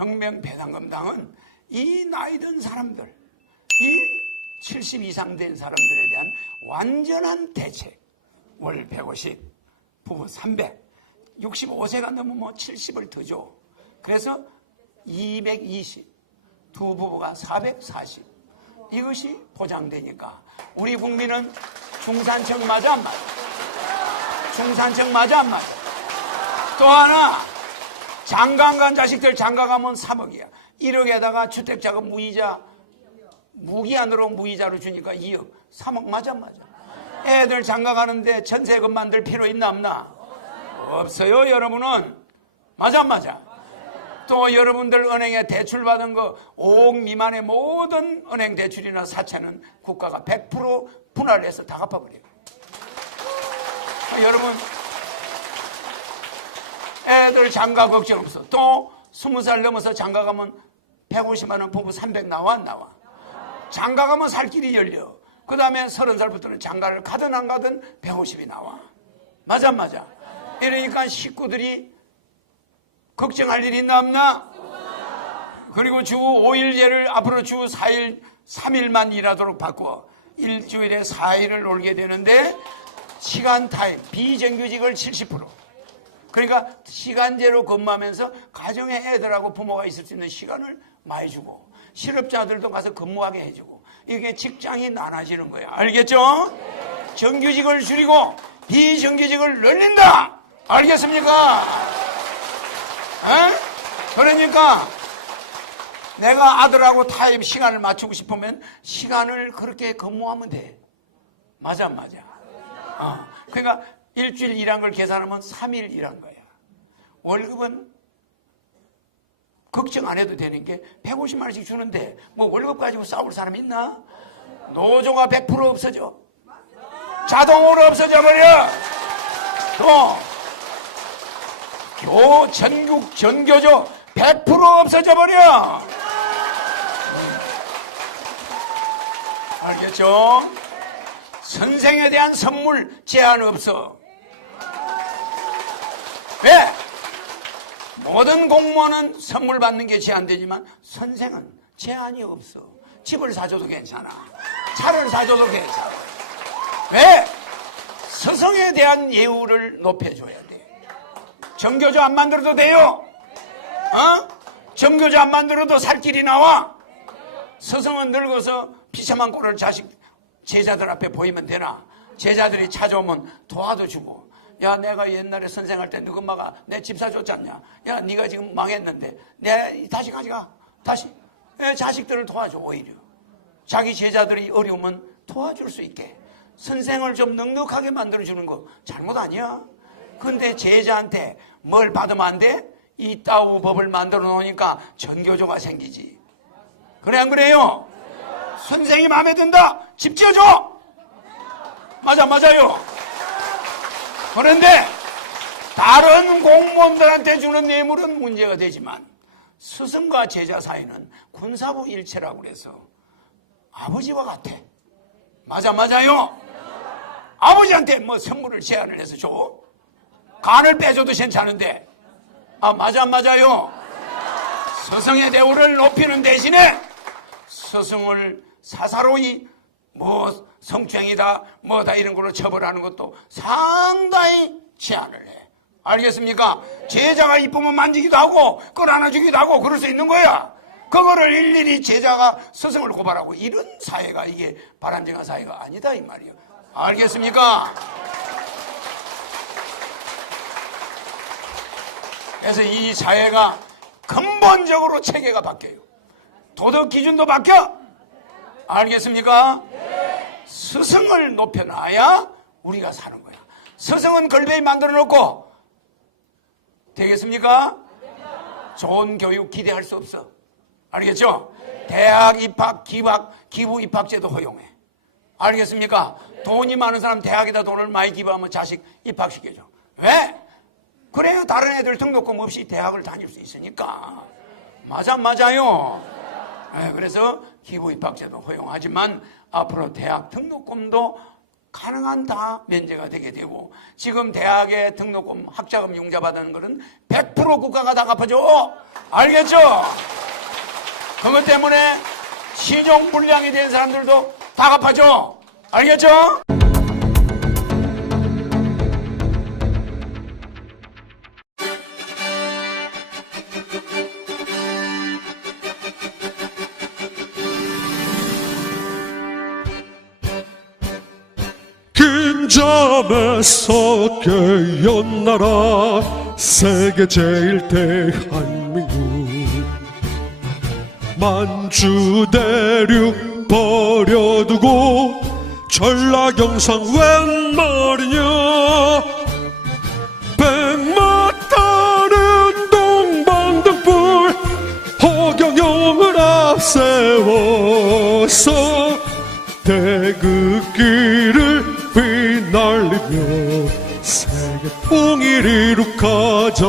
혁명 배당금당은 이 나이 든 사람들, 이 70 이상 된 사람들에 대한 완전한 대책. 월 150, 부부 300, 65세가 넘으면 뭐 70을 더 줘. 그래서 220, 두 부부가 440. 이것이 보장되니까 우리 국민은 중산층 맞아 안 맞아? 중산층 맞아 안 맞아? 또 하나 장가간 자식들 장가 가면 3억이야 1억에다가 주택자금 무이자 무기한으로 무이자로 주니까 2억 3억 맞아 안 맞아? 애들 장가 가는데 전세금 만들 필요 있나 없나? 없어요 여러분은 맞아 안 맞아? 또 여러분들 은행에 대출 받은 거 5억 미만의 모든 은행 대출이나 사채는 국가가 100% 분할을 해서 다 갚아버려요. 여러분 애들 장가 걱정 없어. 또 20살 넘어서 장가 가면 150만 원 부부 300 나와 안 나와? 장가 가면 살 길이 열려. 그 다음에 30살부터는 장가를 가든 안 가든 150이 나와. 맞아 안 맞아? 이러니까 식구들이 걱정할 일이 있나 없나? 그리고 주 5일제를 앞으로 주 4일, 3일만 일하도록 바꿔 일주일에 4일을 놀게 되는데 시간 타임, 비정규직을 70% 그러니까 시간제로 근무하면서 가정에 애들하고 부모가 있을 수 있는 시간을 많이 주고 실업자들도 가서 근무하게 해주고 이게 직장이 나눠지는 거야. 알겠죠? 정규직을 줄이고 비정규직을 늘린다. 알겠습니까? 에? 그러니까 내가 아들하고 타임 시간을 맞추고 싶으면 시간을 그렇게 근무하면 돼. 맞아, 안 맞아. 어. 그러니까 일주일 일한 걸 계산하면 3일 일한 거야. 월급은 걱정 안 해도 되는 게 150만 원씩 주는데 뭐 월급 가지고 싸울 사람 있나? 노조가 100% 없어져. 자동으로 없어져 버려. 또 교, 전국, 전교조 100% 없어져 버려. 알겠죠? 선생에 대한 선물 제한 없어. 왜? 모든 공무원은 선물 받는 게 제한되지만 선생은 제한이 없어. 집을 사줘도 괜찮아. 차를 사줘도 괜찮아. 왜? 스승에 대한 예우를 높여줘야 돼. 정교조 안 만들어도 돼요. 어? 정교조 안 만들어도 살 길이 나와. 스승은 늙어서 비참한 꼴을 자식 제자들 앞에 보이면 되나? 제자들이 찾아오면 도와도 주고. 야, 내가 옛날에 선생할 때 엄마가 내 집 사 줬잖냐? 야, 네가 지금 망했는데 내 다시 가져가. 다시. 예, 자식들을 도와줘 오히려. 자기 제자들이 어려우면 도와줄 수 있게. 선생을 좀 넉넉하게 만들어주는 거 잘못 아니야? 근데 제자한테 뭘 받으면 안 돼? 이 따우 법을 만들어 놓으니까 전교조가 생기지. 그래 안 그래요? 선생이 마음에 든다. 집 지어줘. 맞아 맞아요. 그런데 다른 공무원들한테 주는 뇌물은 문제가 되지만 스승과 제자 사이는 군사부 일체라고 그래서 아버지와 같아. 맞아 맞아요. 아버지한테 뭐 선물을 제안을 해서 줘. 간을 빼줘도 괜찮은데. 아 맞아 맞아요. 스승의 대우를 높이는 대신에 스승을 사사로이 뭐 성추행이다 뭐다 이런 걸로 처벌하는 것도 상당히 제한을 해. 알겠습니까? 제자가 이쁘면 만지기도 하고 끌어안아주기도 하고 그럴 수 있는 거야. 그거를 일일이 제자가 스승을 고발하고 이런 사회가 이게 바람직한 사회가 아니다 이 말이에요. 알겠습니까? 그래서 이 사회가 근본적으로 체계가 바뀌어요. 도덕 기준도 바뀌어. 알겠습니까? 스승을 높여놔야 우리가 사는 거야. 스승은 걸베이 만들어 놓고 되겠습니까? 좋은 교육 기대할 수 없어. 알겠죠? 대학 입학, 기박, 기부 입학제도 허용해. 알겠습니까? 돈이 많은 사람 대학에다 돈을 많이 기부하면 자식 입학시켜줘. 왜? 그래야 다른 애들 등록금 없이 대학을 다닐 수 있으니까. 맞아, 맞아요. 네, 그래서 기부 입학제도 허용하지만 앞으로 대학 등록금도 가능한 다 면제가 되게 되고 지금 대학에 등록금 학자금 융자 받는 거는 100% 국가가 다 갚아줘 알겠죠? 그것 때문에 시종 불량이 된 사람들도 다 갚아줘 알겠죠? 긴 잠에서 깨어나라. 세계 제일 대한민국. 만주 대륙 버려두고 전라경상 웬 말이냐. 백마타는 동방등불 허경영을 앞세워서 대극기를 휘날리며 세계 통일 이룩하자.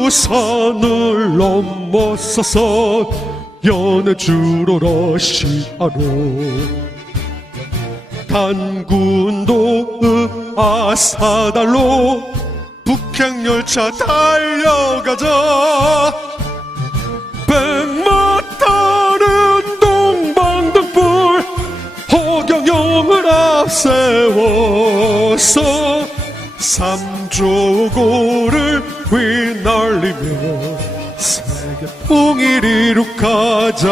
백두산을 넘어서서 연해주로 러시아로 단군도 아사달로 북행열차 달려가자 앞세워서 삼조고를 휘날리며 세계 통일 이룩하자